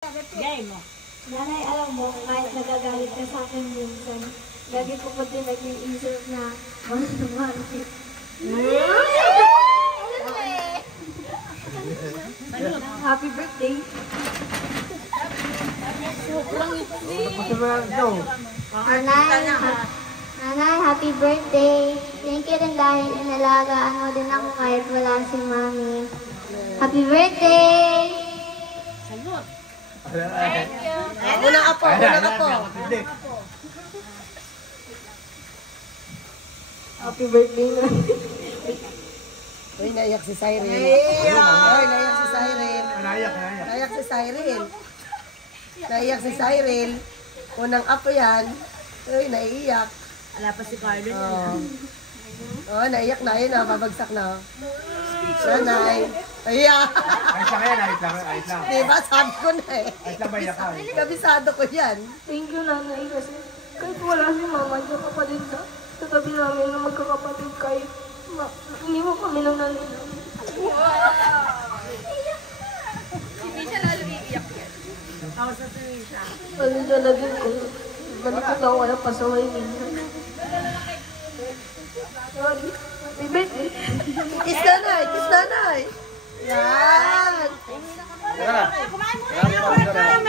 Gay mo. Nanay, alam mo, kahit nagagalit ka sa akin minsan, lagi ko pa din nag-iisip na mahal. Happy birthday! Nanay, happy birthday! Thank you rin dahil inalagaan mo din ako kahit wala si Mami. Happy birthday! Sagot. Thank you. Unang apo, unang apo. Happy birthday na. Uy, naiyak si Cyril. Uy, naiyak si Cyril. Naiyak si Cyril. Naiyak si Cyril. Unang apo yan. Uy, naiiyak. Wala pa si Carlo. Oh, naiyak na yun, babagsak na. Nanay. Naiyak. Ayos lang. Diba, sabi ko na eh. Ayos lang ba iyak ka? Kabisado ko yan. Thank you, nanay, kasi kahit wala si mama, diyan ka pa din sa tabi namin na magkakapatid kahit iniwan kami ng nanay namin. Hindi siya lalo iiyak yan. Ako sa Teresa. Palinda na din ko. Balik ko daw wala pasaway minsan. Sorry. Happy birthday. Kiss nanay, kiss nanay. Yan. Kumain mo kayo.